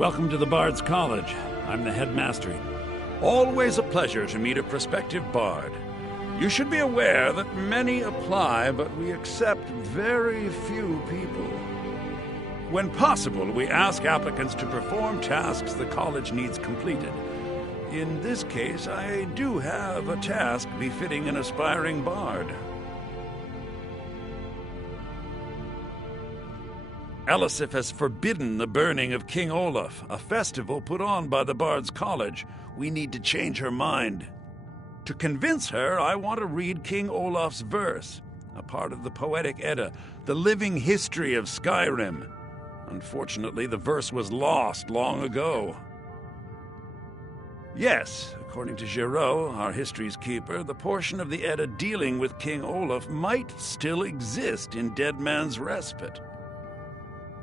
Welcome to the Bard's College. I'm the headmaster. Always a pleasure to meet a prospective bard. You should be aware that many apply, but we accept very few people. When possible, we ask applicants to perform tasks the college needs completed. In this case, I do have a task befitting an aspiring bard. Elisif has forbidden the burning of King Olaf, a festival put on by the Bard's College. We need to change her mind. To convince her, I want to read King Olaf's verse, a part of the Poetic Edda, the living history of Skyrim. Unfortunately, the verse was lost long ago. Yes, according to Giraud, our history's keeper, the portion of the Edda dealing with King Olaf might still exist in Dead Man's Respite.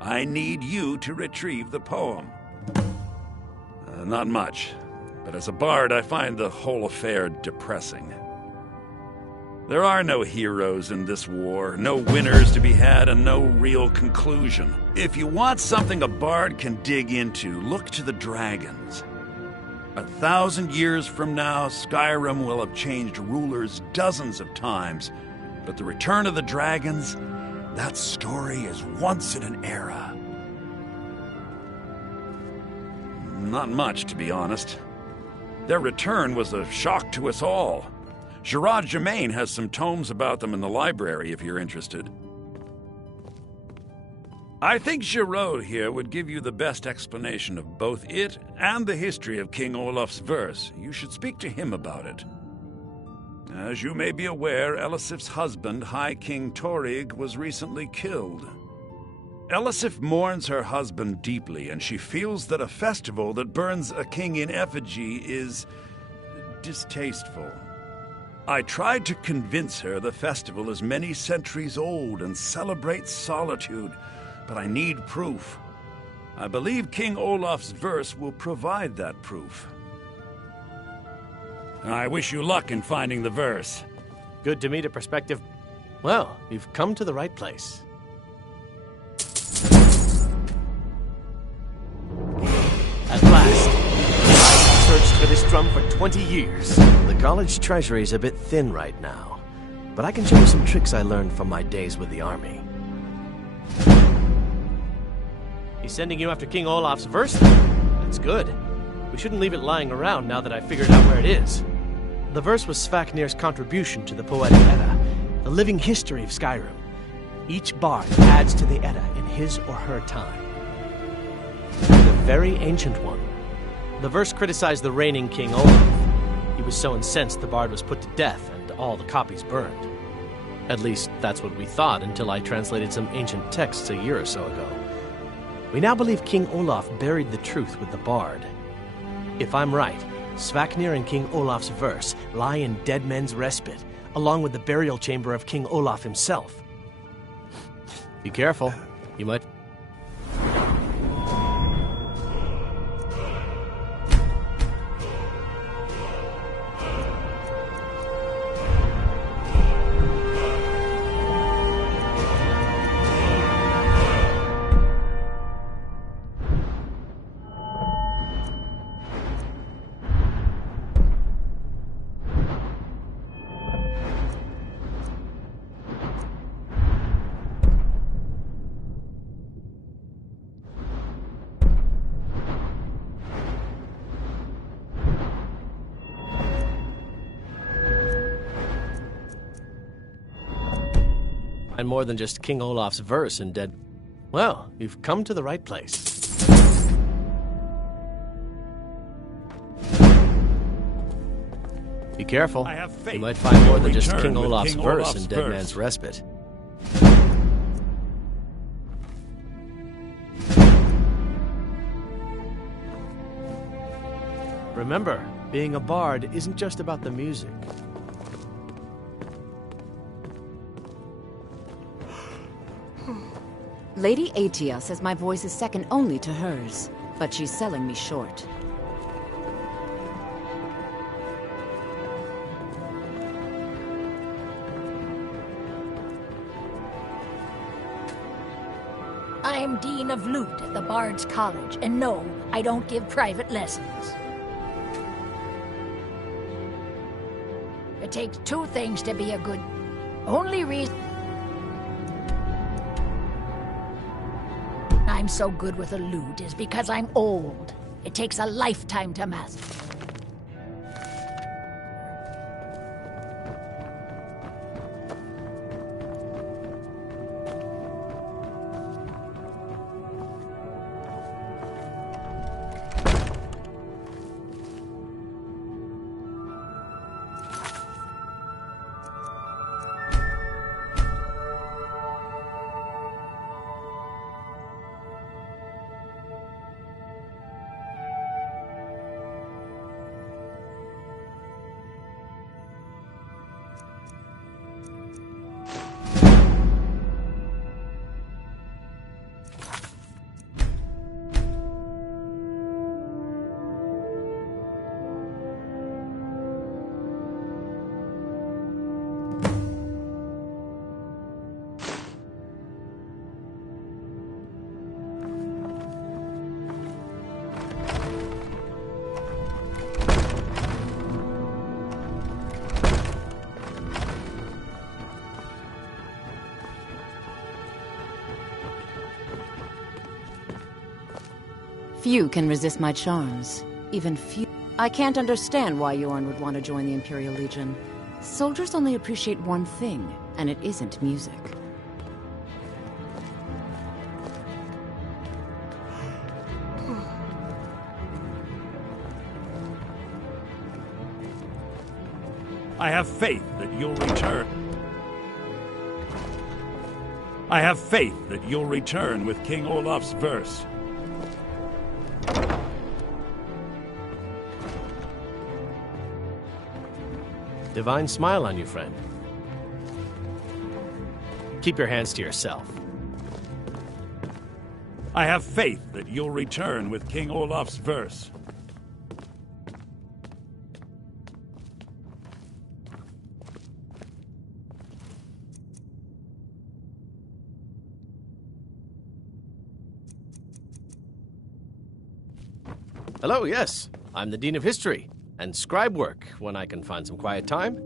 I need you to retrieve the poem. Not much, but as a bard, I find the whole affair depressing. There are no heroes in this war, no winners to be had, and no real conclusion. If you want something a bard can dig into, look to the dragons. 1,000 years from now, Skyrim will have changed rulers dozens of times, but the return of the dragons, that story is once in an era. Not much, to be honest. Their return was a shock to us all. Gerard Germain has some tomes about them in the library, if you're interested. I think Giraud here would give you the best explanation of both it and the history of King Olaf's verse. You should speak to him about it. As you may be aware, Elisif's husband, High King Torrig, was recently killed. Elisif mourns her husband deeply, and she feels that a festival that burns a king in effigy is distasteful. I tried to convince her the festival is many centuries old and celebrates solitude, but I need proof. I believe King Olaf's verse will provide that proof. I wish you luck in finding the verse. Good to meet a prospective... Well, you've come to the right place. At last. I've searched for this drum for 20 years. The college treasury's a bit thin right now, but I can show you some tricks I learned from my days with the army. He's sending you after King Olaf's verse? That's good. We shouldn't leave it lying around now that I've figured out where it is. The verse was Svafnir's contribution to the Poetic Edda, the living history of Skyrim. Each bard adds to the Edda in his or her time. The very ancient one. The verse criticized the reigning King Olaf. He was so incensed the bard was put to death and all the copies burned. At least, that's what we thought until I translated some ancient texts a year or so ago. We now believe King Olaf buried the truth with the bard. If I'm right, Svafnir and King Olaf's verse lie in Dead Men's Respite, along with the burial chamber of King Olaf himself. Be careful. You might... And more than just King Olaf's verse in Dead... Well, you've come to the right place. Be careful. I have faith you might find more than just return King with Olaf's King verse Olaf's in Dead verse. Man's Respite. Remember, being a bard isn't just about the music. Lady Atia says my voice is second only to hers, but she's selling me short. I I'm Dean of Lute at the Bard's College, and no, I don't give private lessons. It takes two things to be a good... Only reason I'm so good with a lute is because I'm old. It takes a lifetime to master. Few can resist my charms. Even few. I can't understand why Yorn would want to join the Imperial Legion. Soldiers only appreciate one thing, and it isn't music. I have faith that you'll return. I have faith that you'll return with King Olaf's verse. Divine smile on you, friend. Keep your hands to yourself. I have faith that you'll return with King Olaf's verse. Hello, yes. I'm the Dean of History, and scribe work when I can find some quiet time.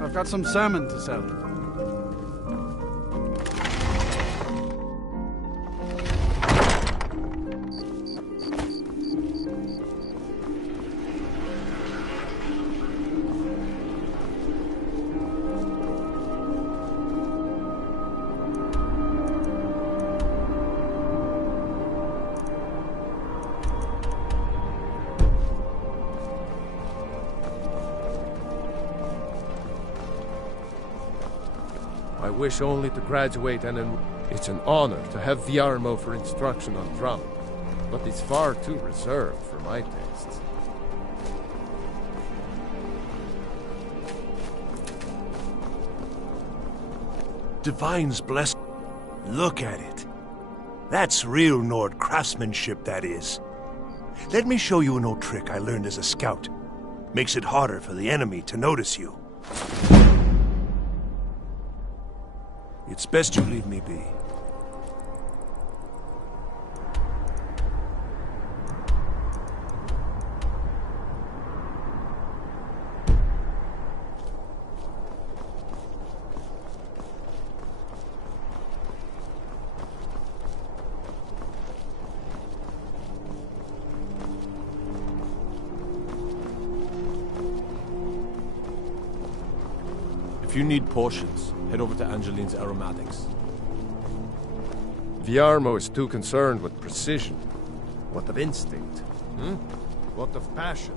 I've got some salmon to sell. I wish only to graduate and it's an honor to have Viarmo for instruction on drum, but it's far too reserved for my tastes. Divine's blessed. Look at it. That's real Nord craftsmanship, that is. Let me show you an old trick I learned as a scout. Makes it harder for the enemy to notice you. It's best you leave me be. If you need potions, head over to Angeline's Aromatics. Viarmo is too concerned with precision. What of instinct? What of passion?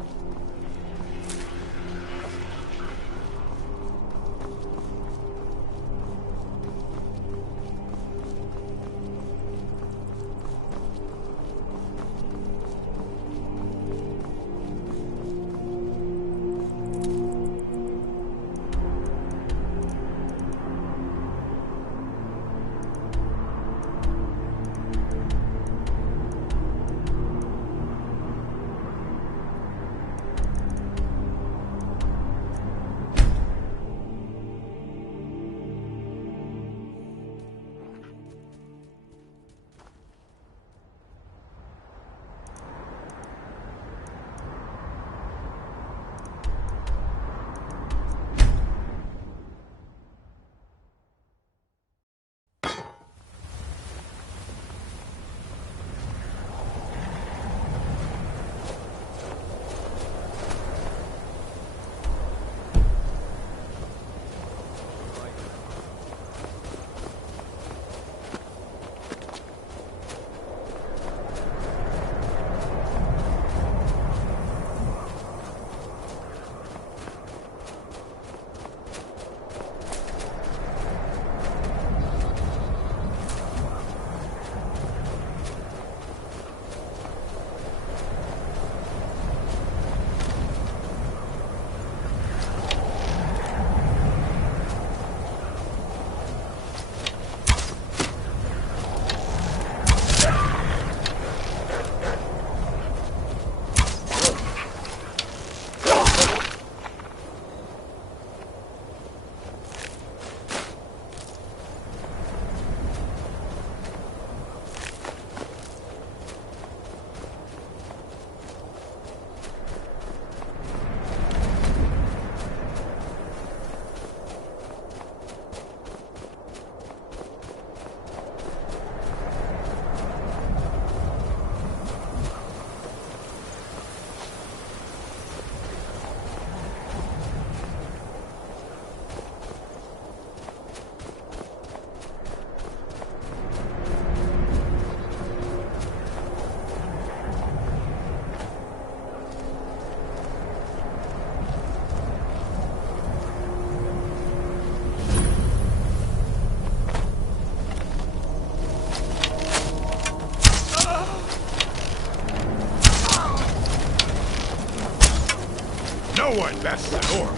No one bests an orc.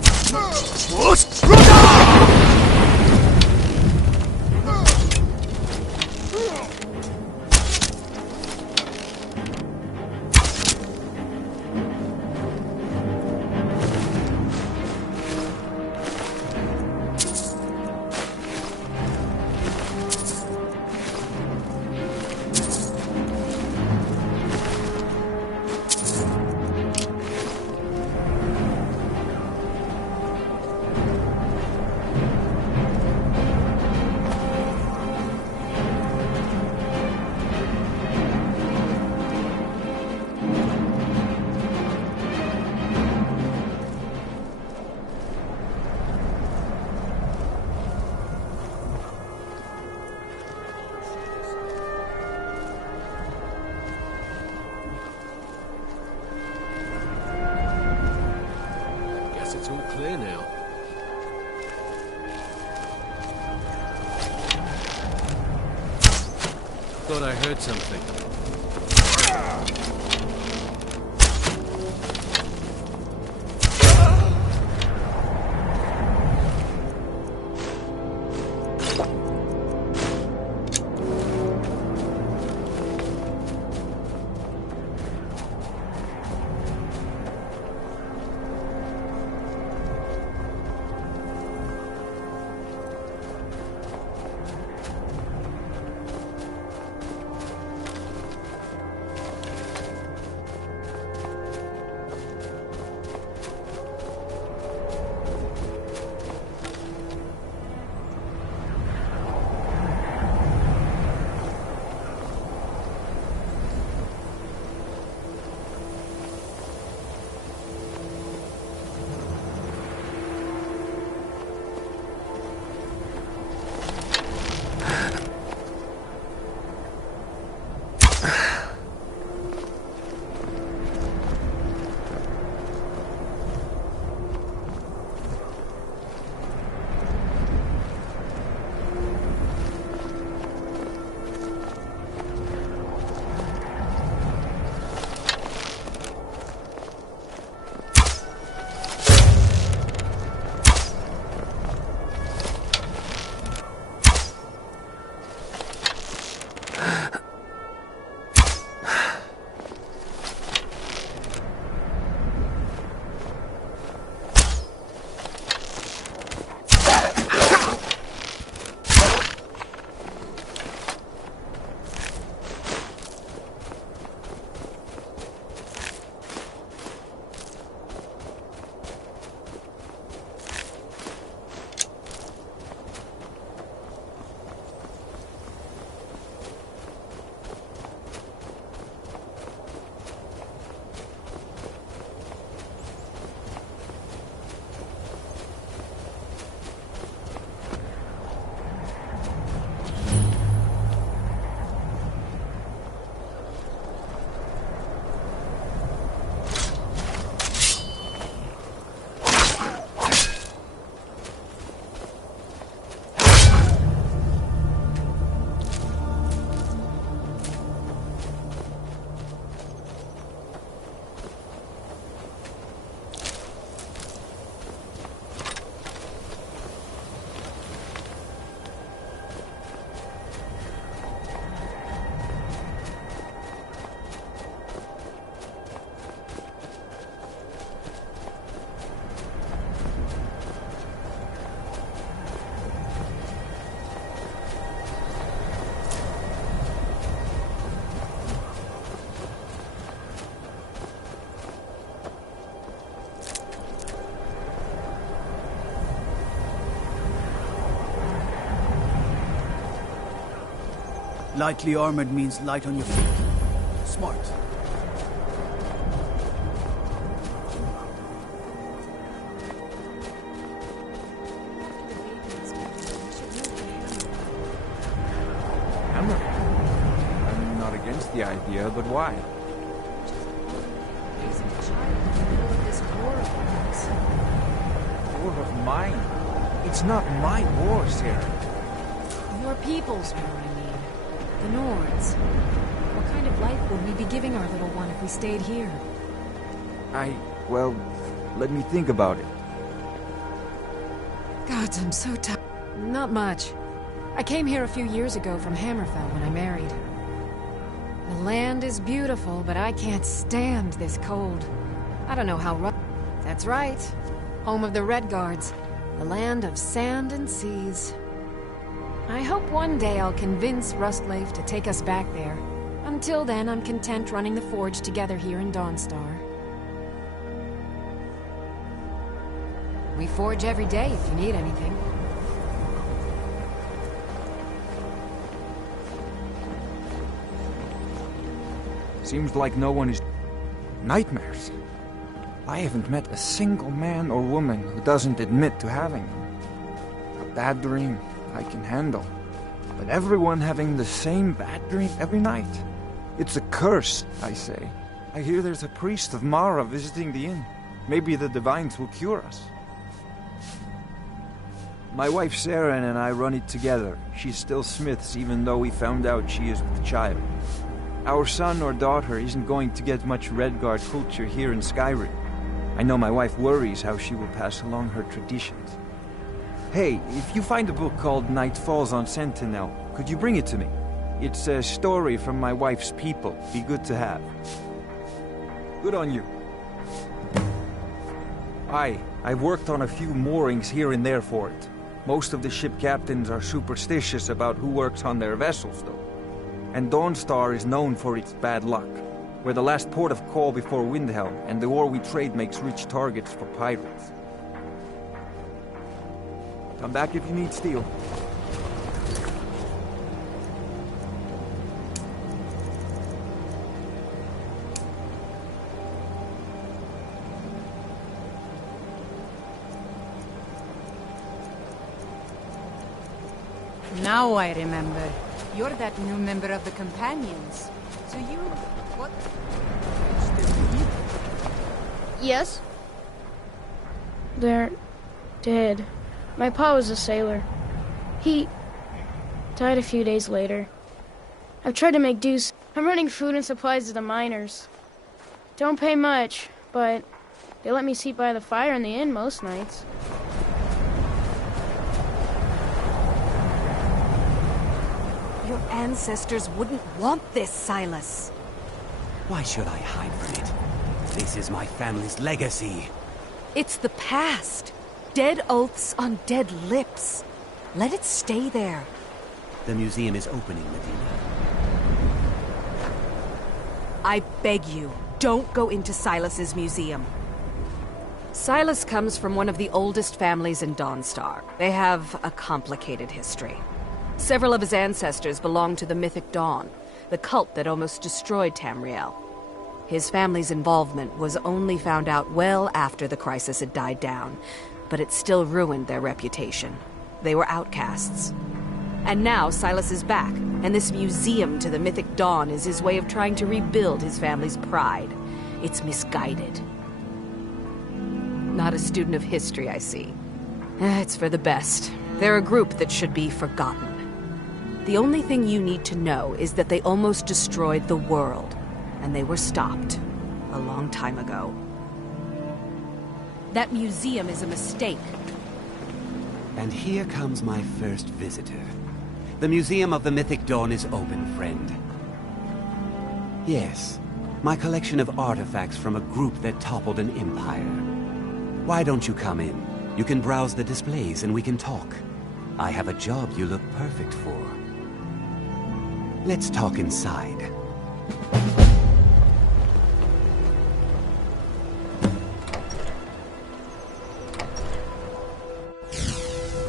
It's all clear now. Thought I heard something. Lightly armored means light on your feet. Smart. Hammer? I'm not against the idea, but why? Raising a child in the middle of this war of yours. War of mine? It's not my war, Sarah. Your people's war, I mean. The Nords. What kind of life would we be giving our little one if we stayed here? Well, let me think about it. God, I'm so tired. Not much. I came here a few years ago from Hammerfell when I married. The land is beautiful, but I can't stand this cold. I don't know how rough... That's right. Home of the Redguards. The land of sand and seas. I hope one day I'll convince Rustleif to take us back there. Until then, I'm content running the forge together here in Dawnstar. We forge every day if you need anything. Seems like no one is... Nightmares? I haven't met a single man or woman who doesn't admit to having them. A bad dream I can handle. But everyone having the same bad dream every night. It's a curse, I say. I hear there's a priest of Mara visiting the inn. Maybe the divines will cure us. My wife Sarah and I run it together. She's still Smith's even though we found out she is with child. Our son or daughter isn't going to get much Redguard culture here in Skyrim. I know my wife worries how she will pass along her traditions. Hey, if you find a book called Night Falls on Sentinel, could you bring it to me? It's a story from my wife's people. Be good to have. Good on you. I've worked on a few moorings here and there for it. Most of the ship captains are superstitious about who works on their vessels, though. And Dawnstar is known for its bad luck. We're the last port of call before Windhelm, and the ore we trade makes rich targets for pirates. Come back if you need steel. Now I remember. You're that new member of the Companions. So you... what? Yes? They're dead. My pa was a sailor. He died a few days later. I've tried to make do. I'm running food and supplies to the miners. Don't pay much, but they let me sit by the fire in the inn most nights. Your ancestors wouldn't want this, Silas. Why should I hide from it? This is my family's legacy. It's the past. Dead oaths on dead lips. Let it stay there. The museum is opening, Medina. I beg you, don't go into Silas's museum. Silas comes from one of the oldest families in Dawnstar. They have a complicated history. Several of his ancestors belonged to the Mythic Dawn, the cult that almost destroyed Tamriel. His family's involvement was only found out well after the crisis had died down, but it still ruined their reputation. They were outcasts. And now Silas is back, and this museum to the Mythic Dawn is his way of trying to rebuild his family's pride. It's misguided. Not a student of history, I see. It's for the best. They're a group that should be forgotten. The only thing you need to know is that they almost destroyed the world, and they were stopped a long time ago. That museum is a mistake. And here comes my first visitor. The Museum of the Mythic Dawn is open, friend. Yes, my collection of artifacts from a group that toppled an empire. Why don't you come in? You can browse the displays and we can talk. I have a job you look perfect for. Let's talk inside.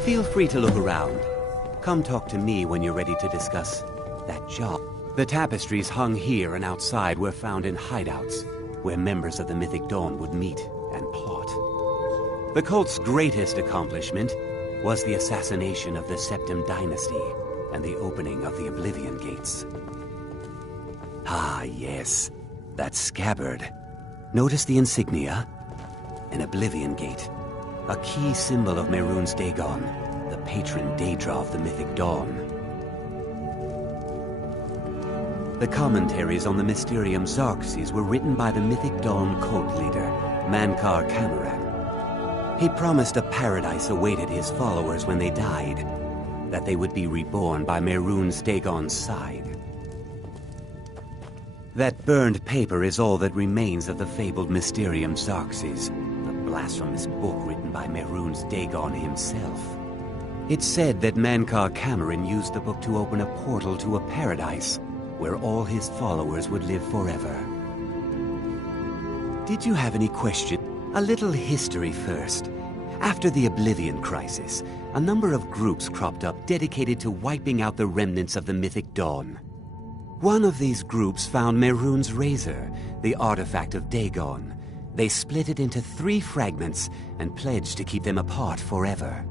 Feel free to look around. Come talk to me when you're ready to discuss that job. The tapestries hung here and outside were found in hideouts, where members of the Mythic Dawn would meet and plot. The cult's greatest accomplishment was the assassination of the Septim Dynasty and the opening of the Oblivion Gates. Ah, yes, that scabbard. Notice the insignia? An Oblivion Gate, a key symbol of Mehrunes Dagon, the patron Daedra of the Mythic Dawn. The commentaries on the Mysterium Xarxes were written by the Mythic Dawn cult leader, Mankar Camoran. He promised a paradise awaited his followers when they died, that they would be reborn by Mehrunes Dagon's side. That burned paper is all that remains of the fabled Mysterium Xarxes, the blasphemous book written by Mehrunes Dagon himself. It's said that Mankar Camoran used the book to open a portal to a paradise where all his followers would live forever. Did you have any questions? A little history first. After the Oblivion Crisis, a number of groups cropped up dedicated to wiping out the remnants of the Mythic Dawn. One of these groups found Mehrunes' razor, the artifact of Dagon. They split it into 3 fragments and pledged to keep them apart forever.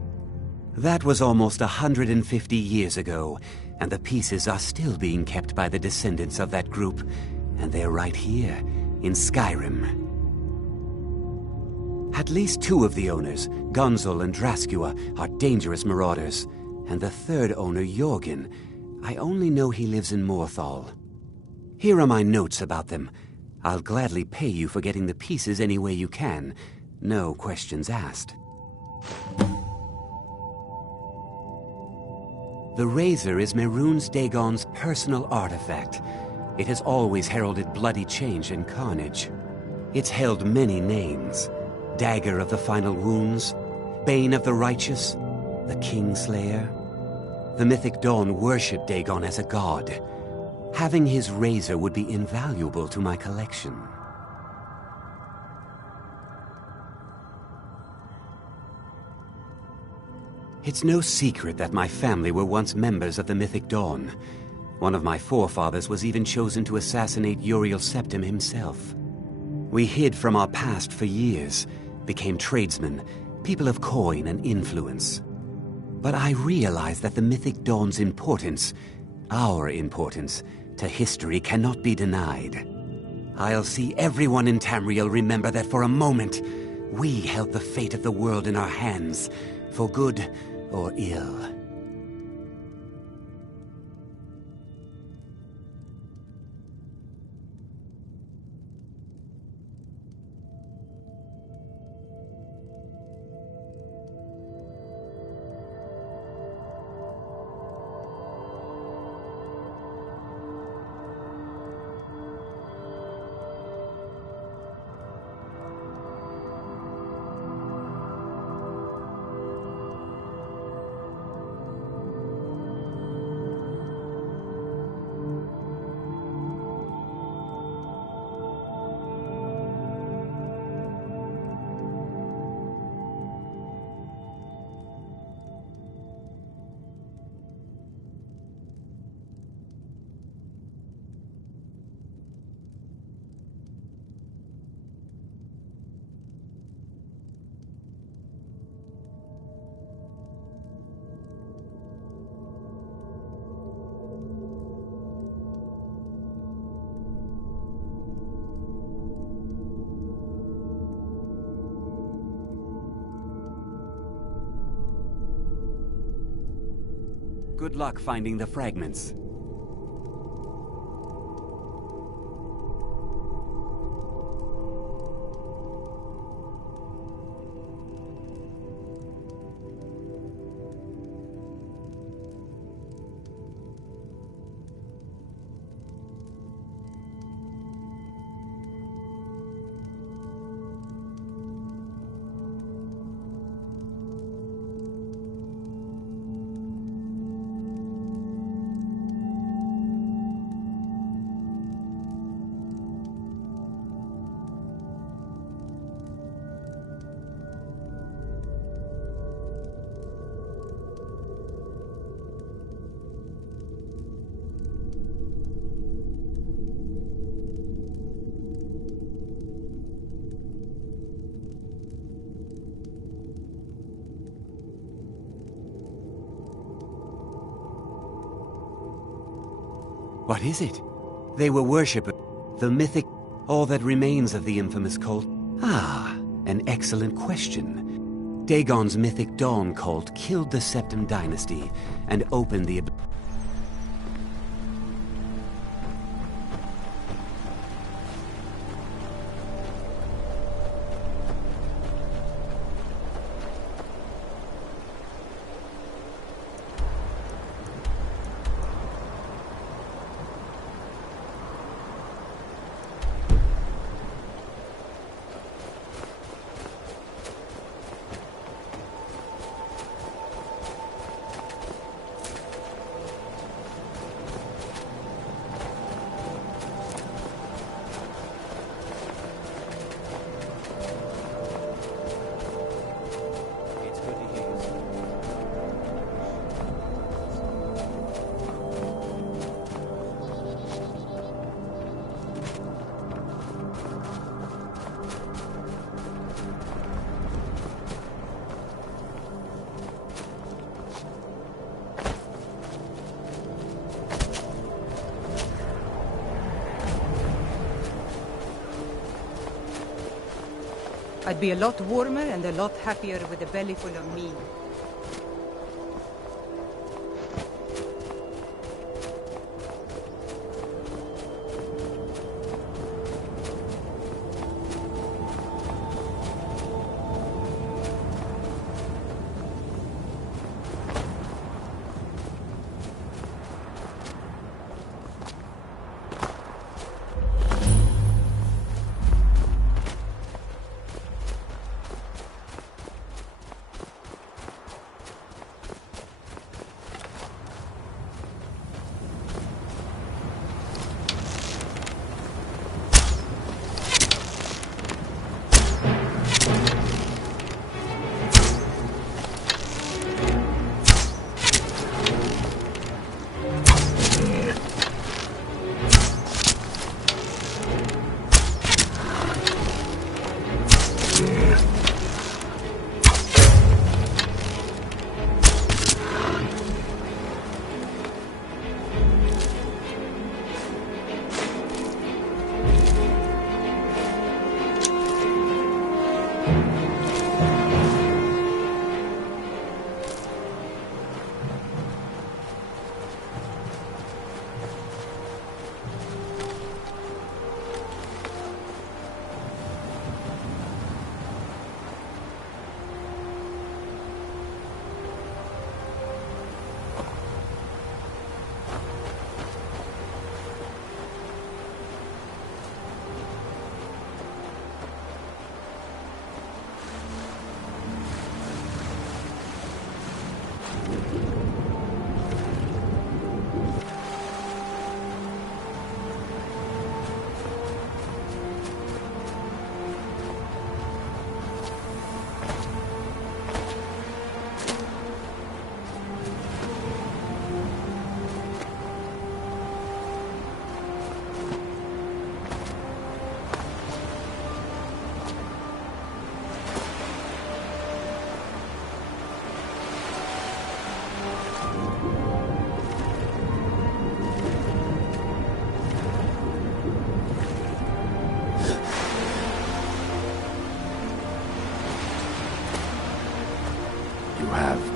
That was almost 150 years ago, and the pieces are still being kept by the descendants of that group, and they're right here, in Skyrim. At least 2 of the owners, Gunzel and Draskua, are dangerous marauders, and the 3rd owner, Jorgen, I only know he lives in Morthal. Here are my notes about them. I'll gladly pay you for getting the pieces any way you can. No questions asked. The razor is Mehrunes Dagon's personal artifact. It has always heralded bloody change and carnage. It's held many names. Dagger of the Final Wounds, Bane of the Righteous, the Kingslayer. The Mythic Dawn worshipped Dagon as a god. Having his razor would be invaluable to my collection. It's no secret that my family were once members of the Mythic Dawn. One of my forefathers was even chosen to assassinate Uriel Septim himself. We hid from our past for years, became tradesmen, people of coin and influence. But I realized that the Mythic Dawn's importance, our importance, to history cannot be denied. I'll see everyone in Tamriel remember that for a moment, we held the fate of the world in our hands, for good or ill. Good luck finding the fragments. What is it? They were worshippers. The mythic... all that remains of the infamous cult? Ah, an excellent question. Dagon's mythic Dawn cult killed the Septim dynasty and opened the... I'd be a lot warmer and a lot happier with a belly full of meat.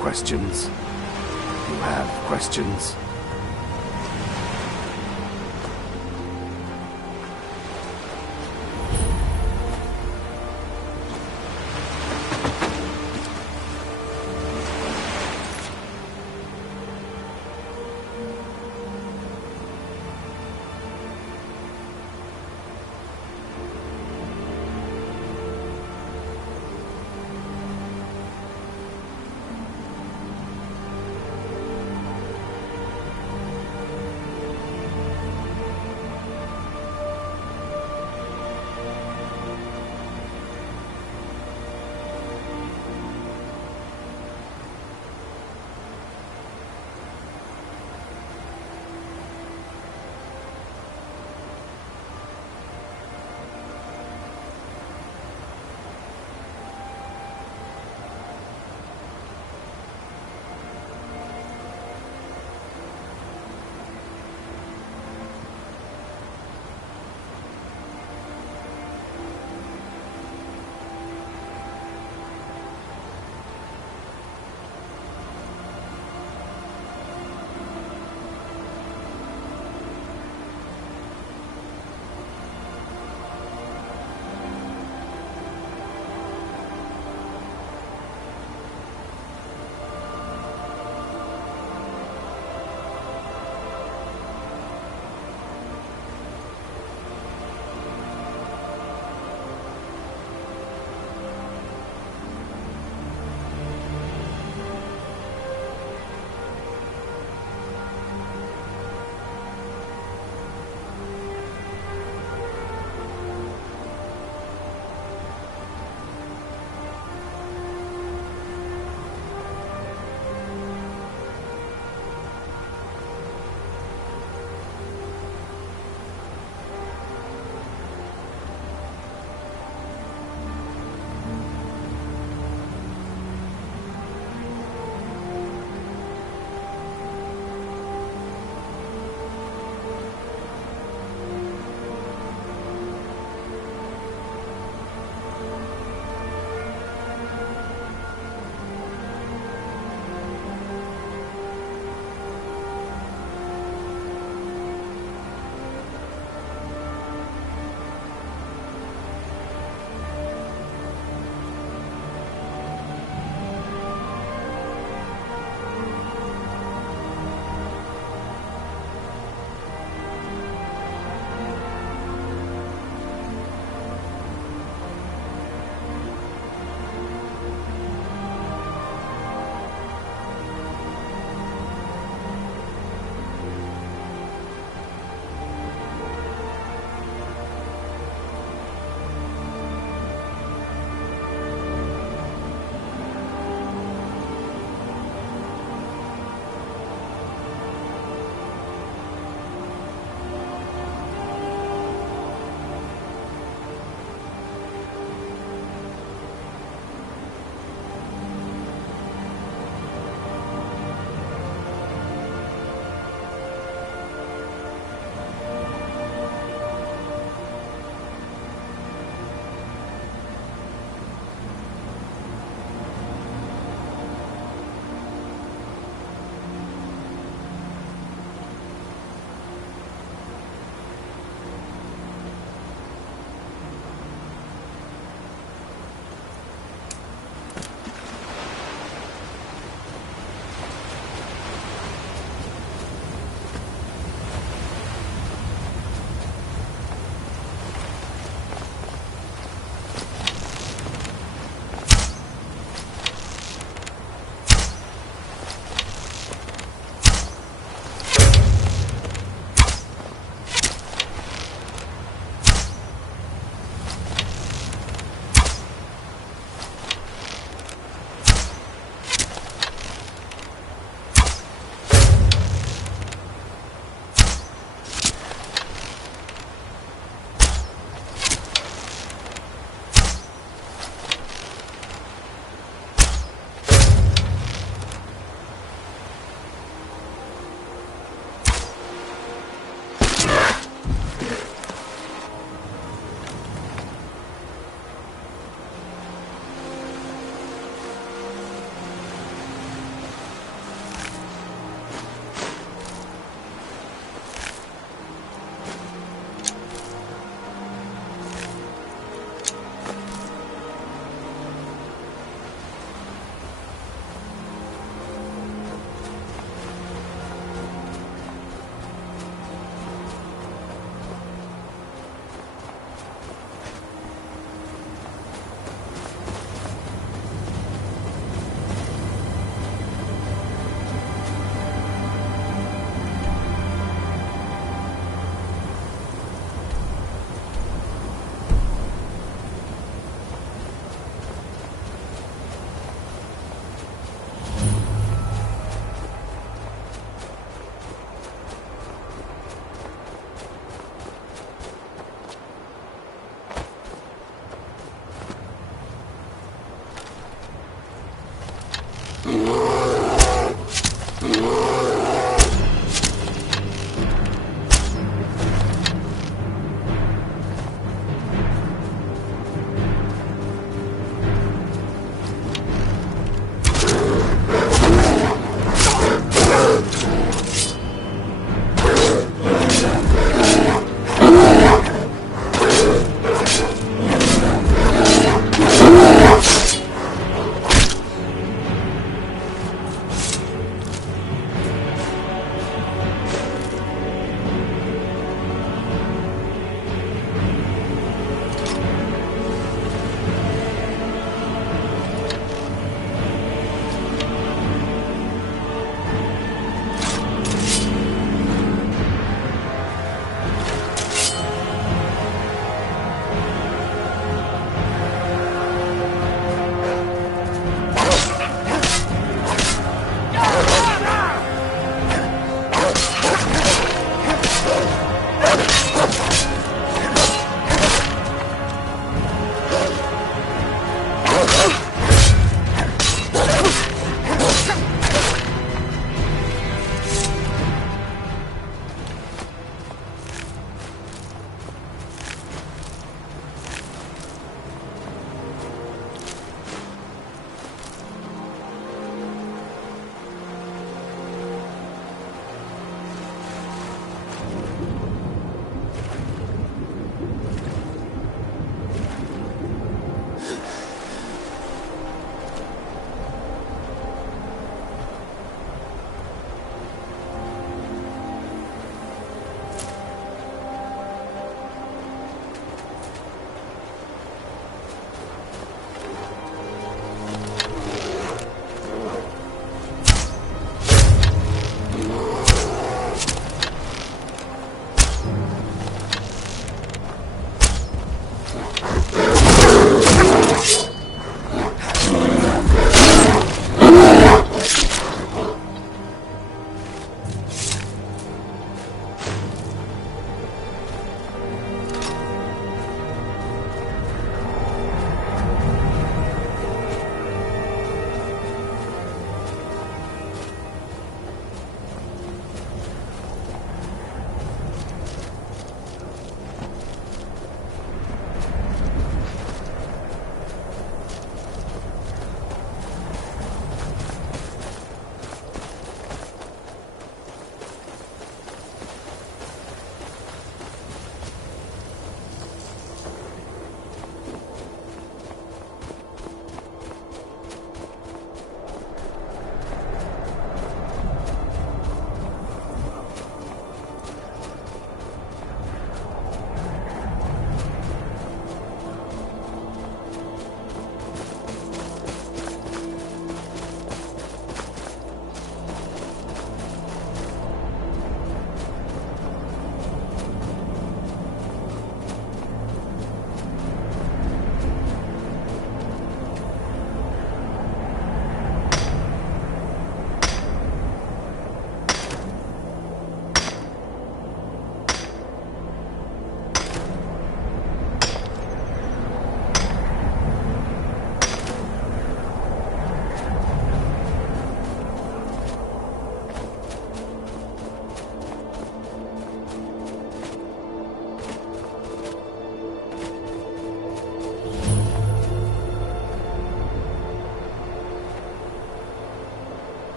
Questions? You have questions?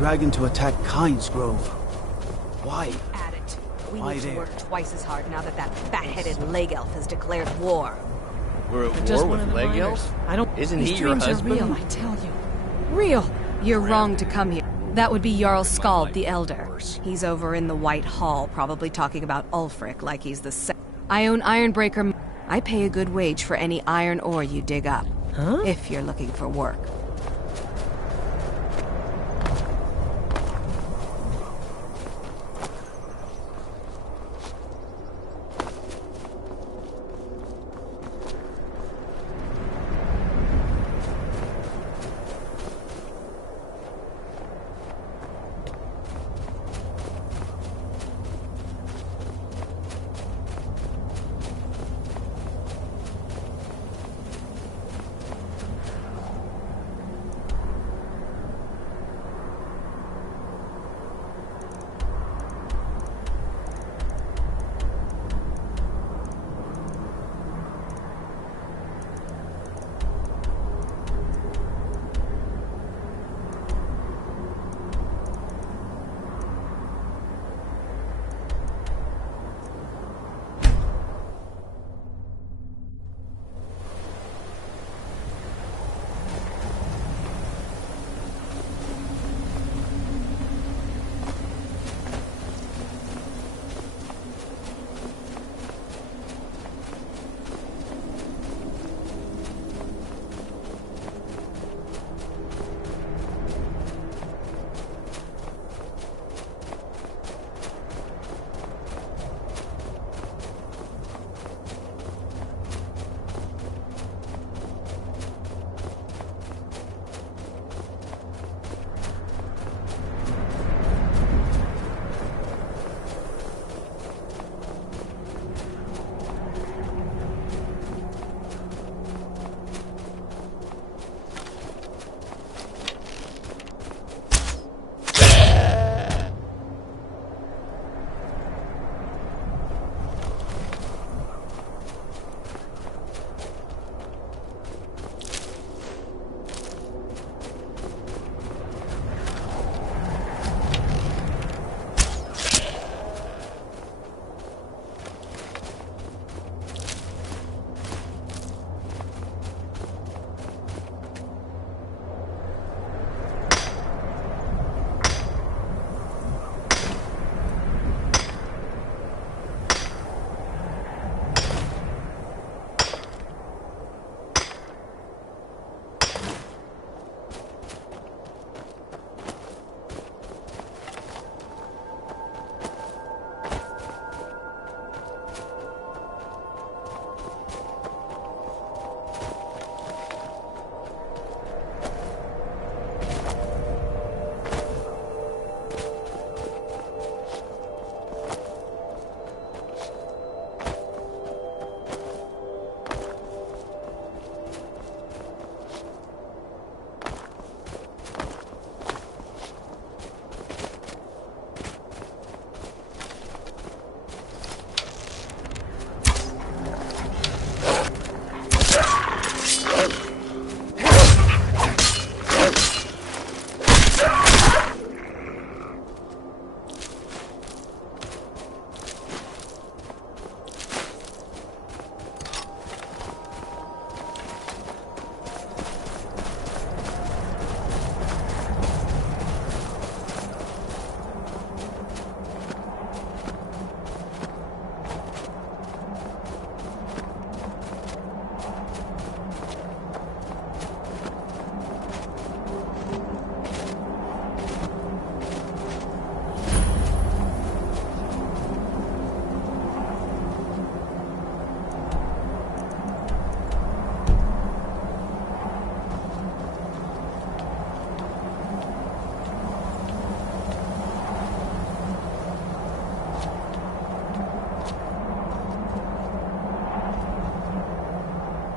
dragon to attack Kyne's Grove. Why? At it. We Why need to there? work twice as hard now that that fat-headed leg elf has declared war. We're at Just war one of with the Leg miners. Elf? I don't. Isn't These he your dreams husband? are real, I tell you. Real. You're wrong to come here. That would be Jarl Skald the Elder. He's over in the White Hall, probably talking about Ulfric like he's the I own Ironbreaker. I pay a good wage for any iron ore you dig up. Huh? If you're looking for work.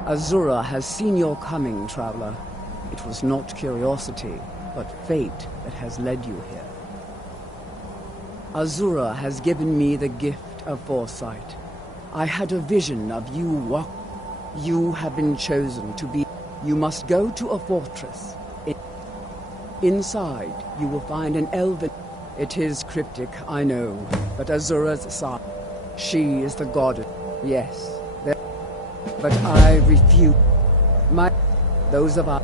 Azura has seen your coming, traveler. It was not curiosity, but fate that has led you here. Azura has given me the gift of foresight. I had a vision of you walk. You have been chosen to be. You must go to a fortress. Inside, you will find an elven... It is cryptic, I know, but Azura's side. She is the goddess. Yes, but I refuse. Those of us...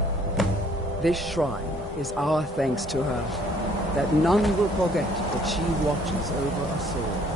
This shrine is our thanks to her, that none will forget that she watches over us all.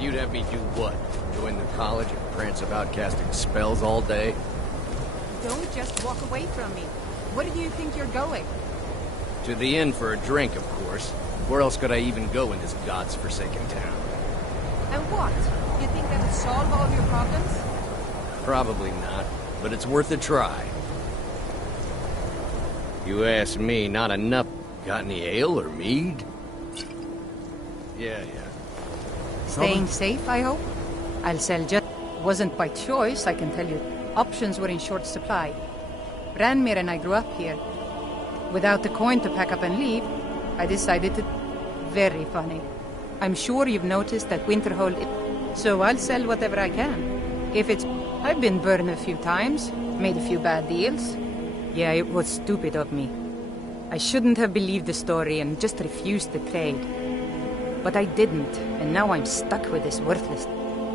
You'd have me do what? Join the college and prance about casting spells all day? Don't just walk away from me. Where do you think you're going? To the inn for a drink, of course. Where else could I even go in this god's-forsaken town? And what? You think that'll solve all your problems? Probably not, but it's worth a try. You ask me, not enough. Got any ale or mead? Yeah. Staying safe, I hope? I'll sell just... Wasn't by choice, I can tell you. Options were in short supply. Ranmir and I grew up here. Without the coin to pack up and leave, I decided to... Very funny. I'm sure you've noticed that Winterhold... So I'll sell whatever I can. If it's... I've been burned a few times, made a few bad deals. Yeah, it was stupid of me. I shouldn't have believed the story and just refused the trade. But I didn't, and now I'm stuck with this worthless...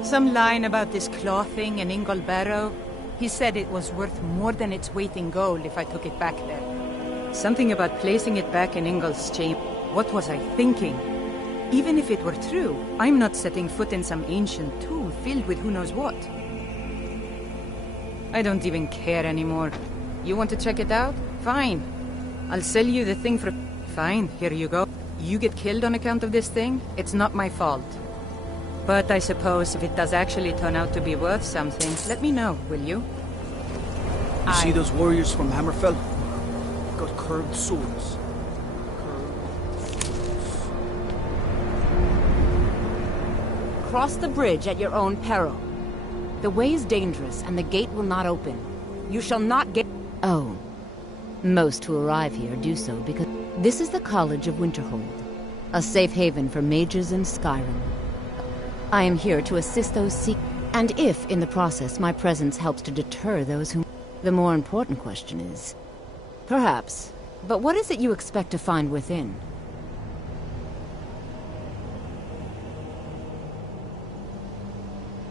Some line about this clothing in Ingol Barrow. He said it was worth more than its weight in gold if I took it back there. Something about placing it back in Ingol's chamber. What was I thinking? Even if it were true, I'm not setting foot in some ancient tomb filled with who knows what. I don't even care anymore. You want to check it out? Fine. I'll sell you the thing for... Fine, here you go. You get killed on account of this thing, it's not my fault. But I suppose if it does actually turn out to be worth something, let me know, will you? You see those warriors from Hammerfell? They've got curved swords. Cross the bridge at your own peril. The way is dangerous, and the gate will not open. You shall not get... Oh. Most who arrive here do so because this is the College of Winterhold, a safe haven for mages in Skyrim. I am here to assist those seek... And if, in the process, my presence helps to deter those who... The more important question is... Perhaps. But what is it you expect to find within?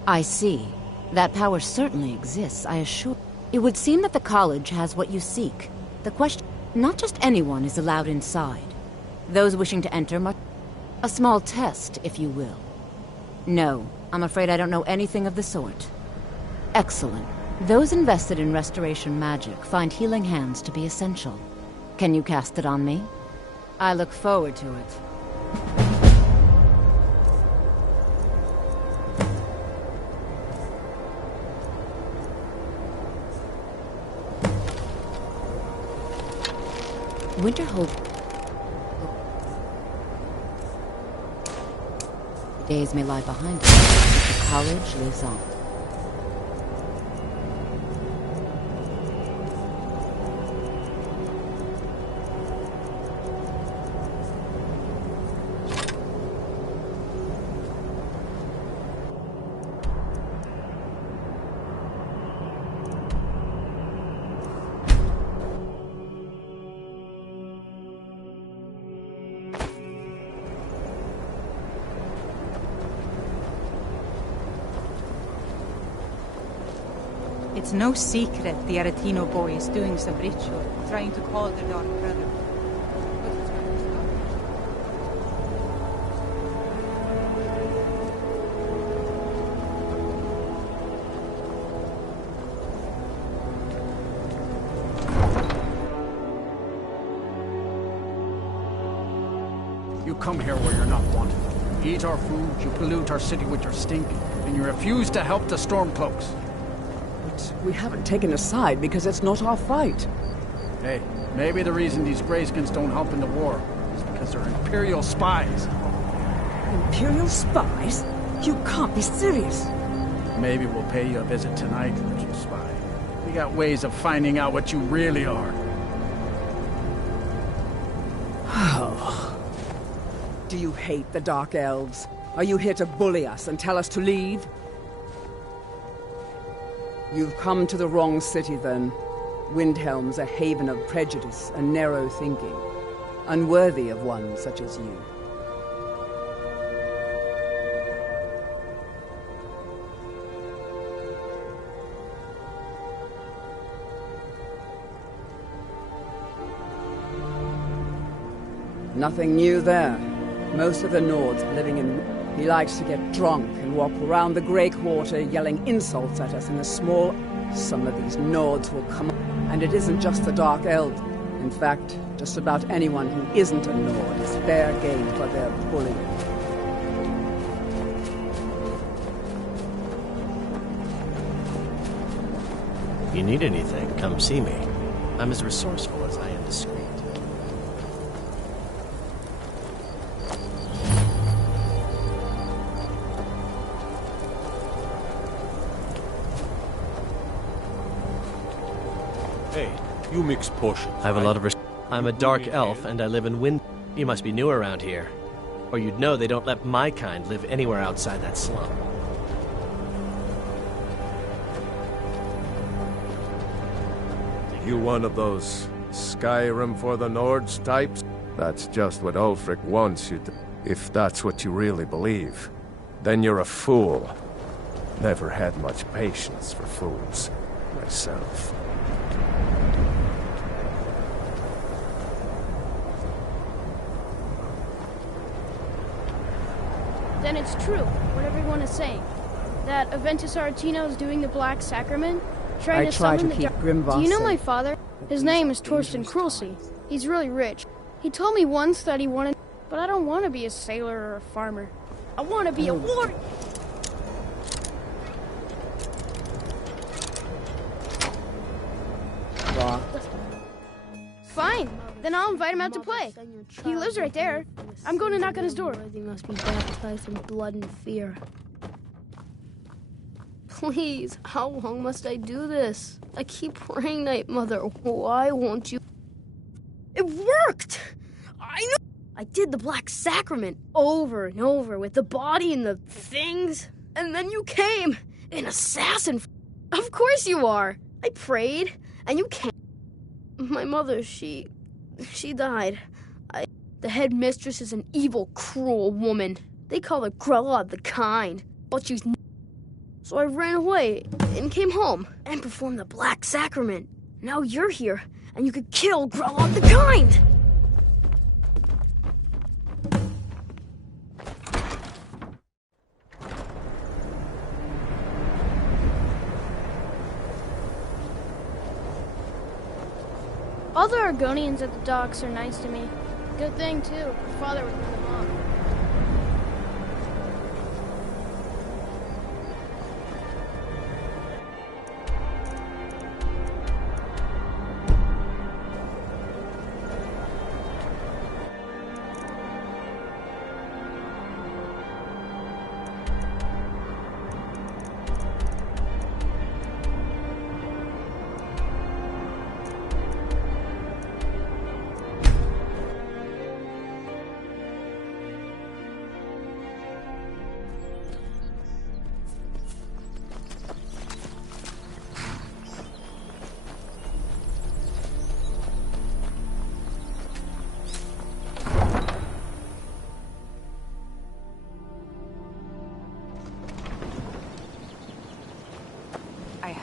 I see. That power certainly exists, I assure... It would seem that the college has what you seek. The question... Not just anyone is allowed inside. Those wishing to enter must... A small test, if you will. No, I'm afraid I don't know anything of the sort. Excellent. Those invested in restoration magic find healing hands to be essential. Can you cast it on me? I look forward to it. Winterhold. The days may lie behind us, but the college lives on. It's no secret the Aretino boy is doing some ritual, trying to call the Dark Brother. You come here where you're not wanted. You eat our food, you pollute our city with your stink, and you refuse to help the Stormcloaks. But we haven't taken a side because it's not our fight. Hey, maybe the reason these Greyskins don't help in the war is because they're Imperial spies. Imperial spies? You can't be serious. Maybe we'll pay you a visit tonight, little spy. We got ways of finding out what you really are. Oh. Do you hate the Dark Elves? Are you here to bully us and tell us to leave? You've come to the wrong city, then. Windhelm's a haven of prejudice and narrow thinking, unworthy of one such as you. Nothing new there. Most of the Nords living in... He likes to get drunk and walk around the Grey Quarter yelling insults at us in a small... Some of these Nords will come up. And it isn't just the Dark Elves. In fact, just about anyone who isn't a Nord is fair game for their bullying. If you need anything, come see me. I'm as resourceful as I am discreet. Hey, you mix potions. I have a lot of I'm a dark elf, and I live in Wind. You must be new around here. Or you'd know they don't let my kind live anywhere outside that slum. You one of those Skyrim for the Nords types? That's just what Ulfric wants you to... If that's what you really believe, then you're a fool. Never had much patience for fools, myself. Then it's true, what everyone is saying. That Aventus Aretino is doing the Black Sacrament, trying to summon the dark... Do you know my father? His name is Torsten Krulsey. He's really rich. He told me once that he wanted... But I don't want to be a sailor or a farmer. I want to be a warrior! Fine, then I'll invite him out to play. He lives right there. I'm going to knock on his door. They must be baptized in blood and fear. Please, how long must I do this? I keep praying, Night Mother. Why won't you? It worked! I know! I did the Black Sacrament over and over with the body and the things. And then you came, an assassin. Of course you are. I prayed, and you came. My mother, she died. The headmistress is an evil, cruel woman. They call her Grella the Kind, but she's... So I ran away and came home and performed the Black Sacrament. Now you're here, and you could kill Grella the Kind! All the Argonians at the docks are nice to me. Good thing, too. My father would run them off.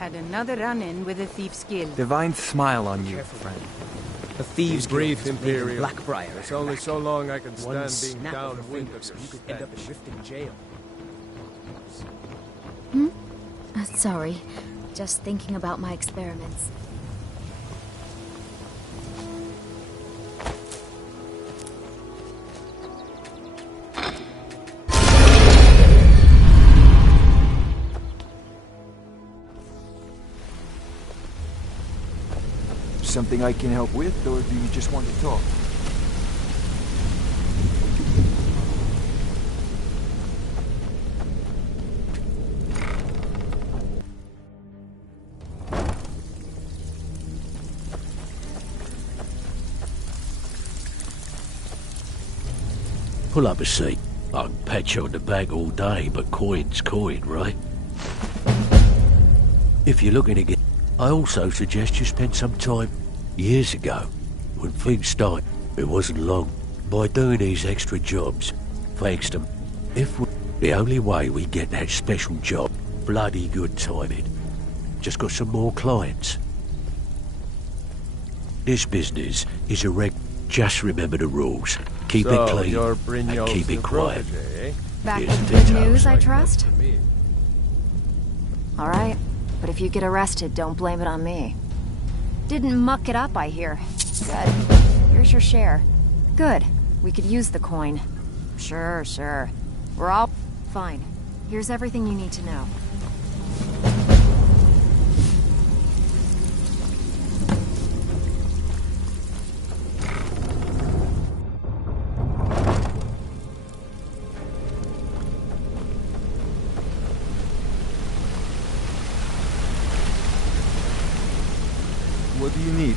had another run-in with a thief's guild. Divine smile on you, friend. The thieves' Brief, guild Imperial. Blackbriar. It's only so long I can One stand being snap of a downwind finger, of so your you could end up adrift in jail. Sorry. Just thinking about my experiments. Something I can help with, or do you just want to talk? Pull up a seat. I can pat you on the back all day, but coin's coin, right? If you're looking to get... I also suggest you spend some time years ago, when things started. It wasn't long. By doing these extra jobs, thanks to... the only way we get that special job, bloody good timing. Just got some more clients. This business is a reg... Just remember the rules. Keep it clean and keep it quiet. Back with good news, I trust? Alright, but if you get arrested, don't blame it on me. Didn't muck it up, I hear. Good. Here's your share. Good. We could use the coin. Sure. We're all... Fine. Here's everything you need to know. What do you need?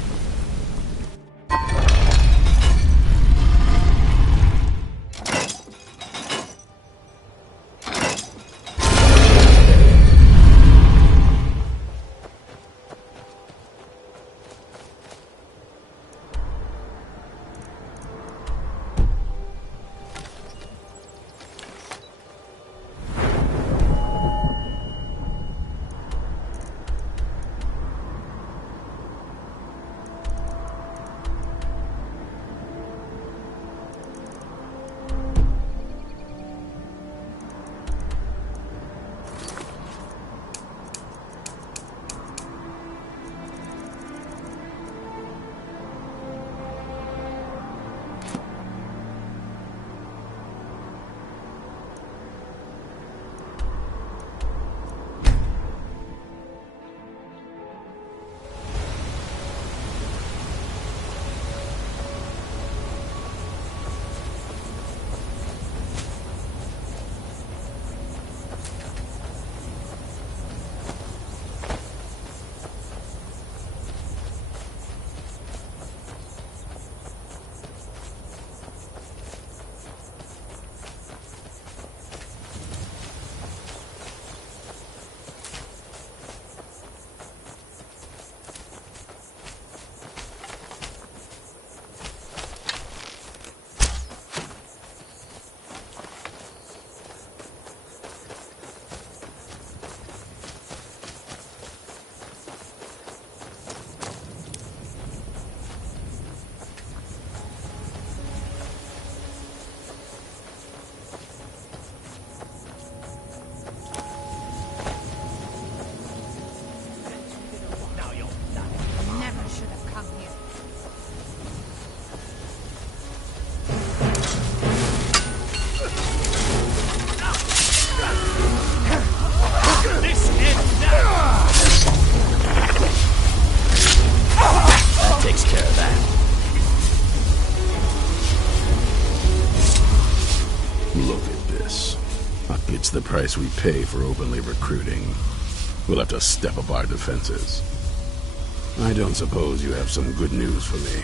The price we pay for openly recruiting. We'll have to step up our defenses. I don't suppose you have some good news for me.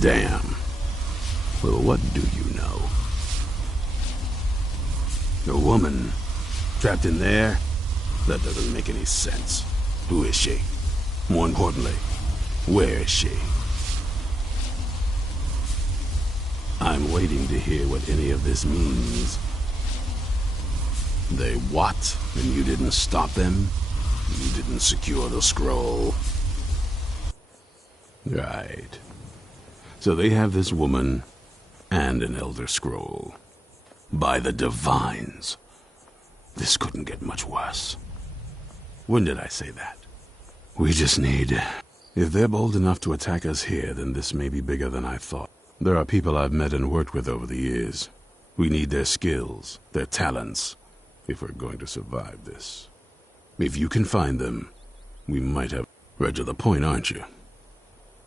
Damn. Well, what do you know? A woman trapped in there? That doesn't make any sense. Who is she? More importantly, where is she? I'm waiting to hear what any of this means. They what? And you didn't stop them? You didn't secure the scroll. Right. So they have this woman and an Elder Scroll. By the Divines. This couldn't get much worse. When did I say that? We just need... If they're bold enough to attack us here, then this may be bigger than I thought. There are people I've met and worked with over the years. We need their skills, their talents, if we're going to survive this. If you can find them, we might have... Right to the point, aren't you?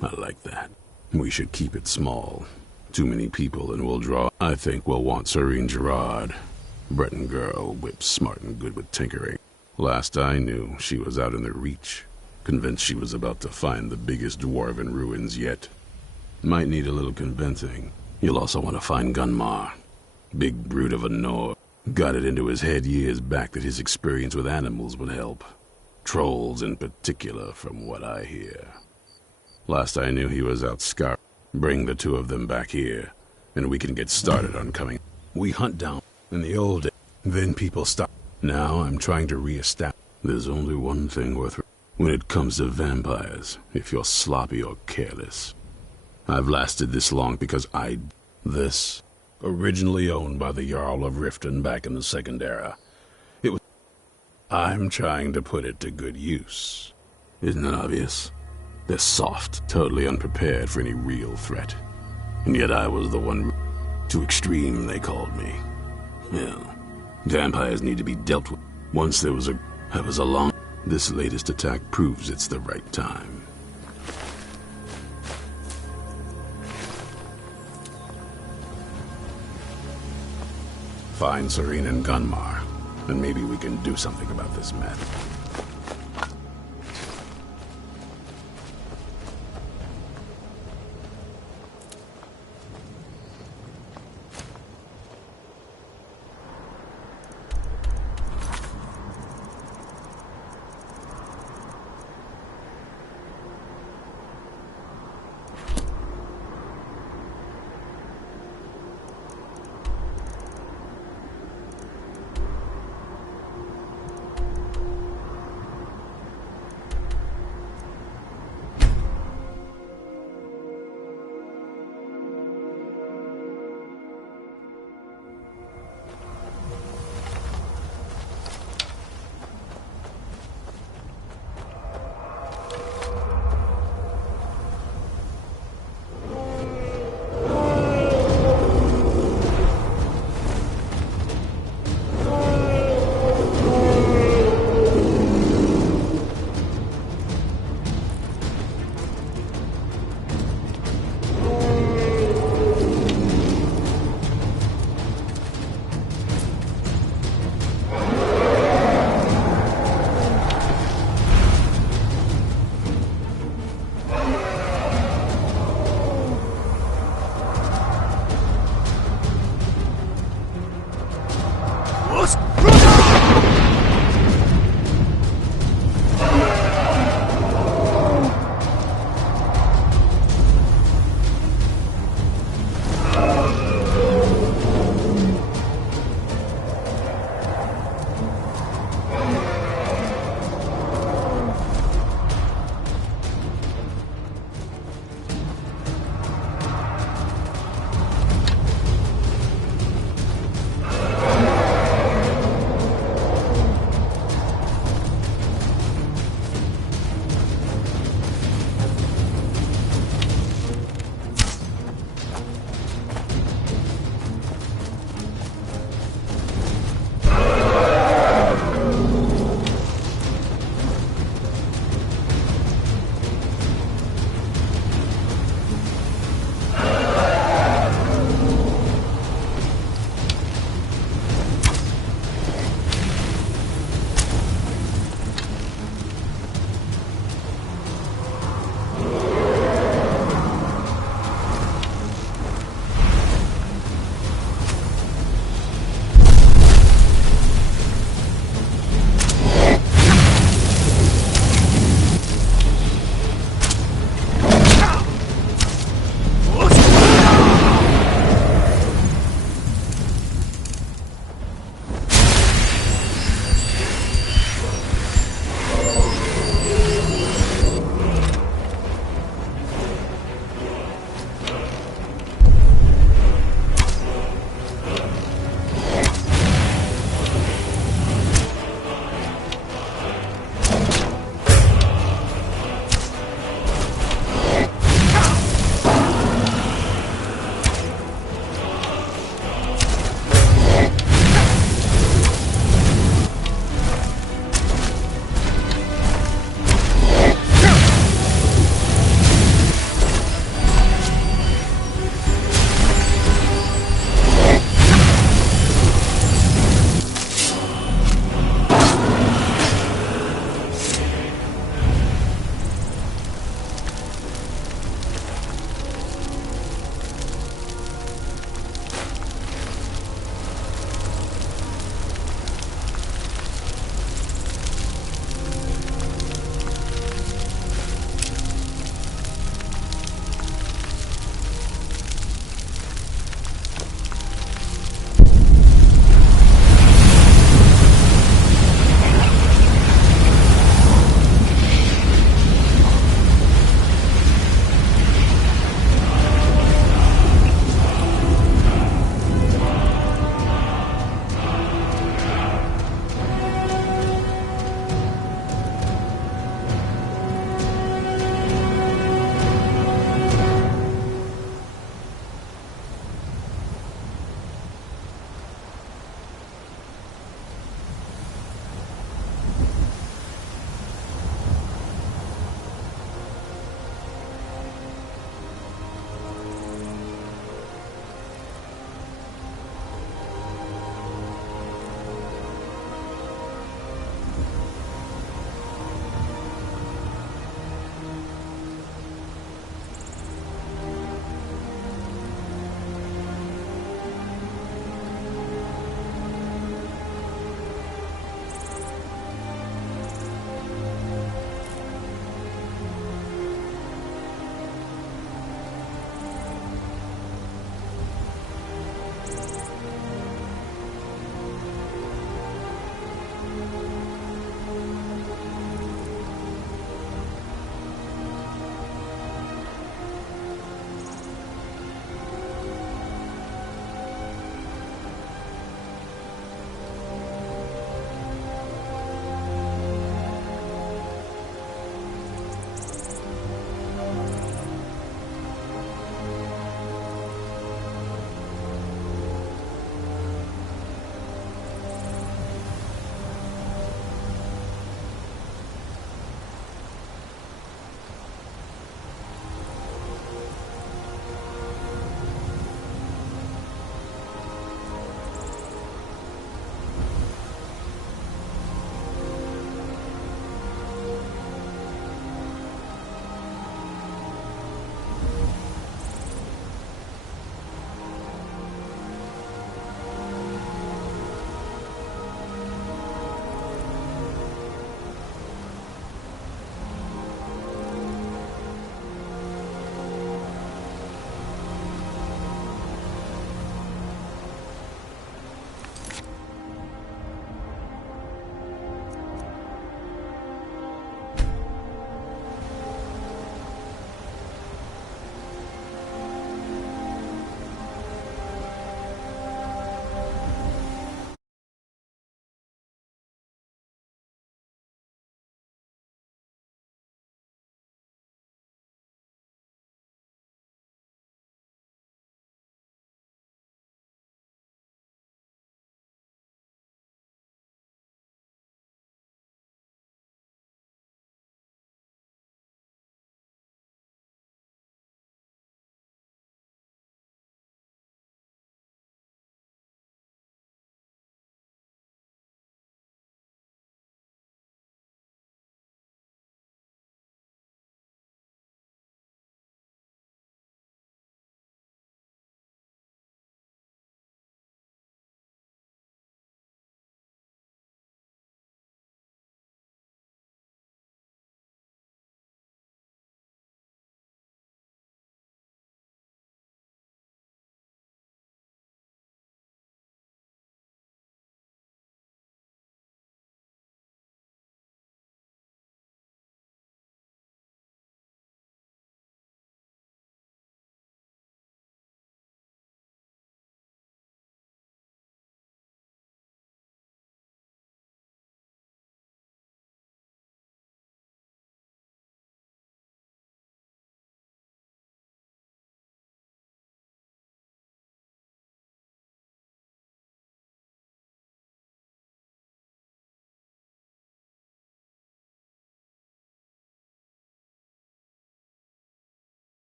I like that. We should keep it small. Too many people and we'll draw... I think we'll want Serene Gerard. Breton girl, whip smart and good with tinkering. Last I knew, she was out in the Reach, convinced she was about to find the biggest dwarven ruins yet. Might need a little convincing. You'll also want to find Gunmar. Big brute of a Nord. Got it into his head years back that his experience with animals would help. Trolls in particular, from what I hear. Last I knew he was out Skyrim. Bring the two of them back here, and we can get started on coming. We hunt down in the old days, then people stop. Now I'm trying to re-establish. There's only one thing worth when it comes to vampires, if you're sloppy or careless. I've lasted this long because this, originally owned by the Jarl of Riften back in the Second Era. I'm trying to put it to good use. Isn't it obvious? They're soft, totally unprepared for any real threat. And yet I was the one... Too extreme, they called me. Well, vampires need to be dealt with. Once there was a long... This latest attack proves it's the right time. Find Serene and Gunmar, and maybe we can do something about this mess.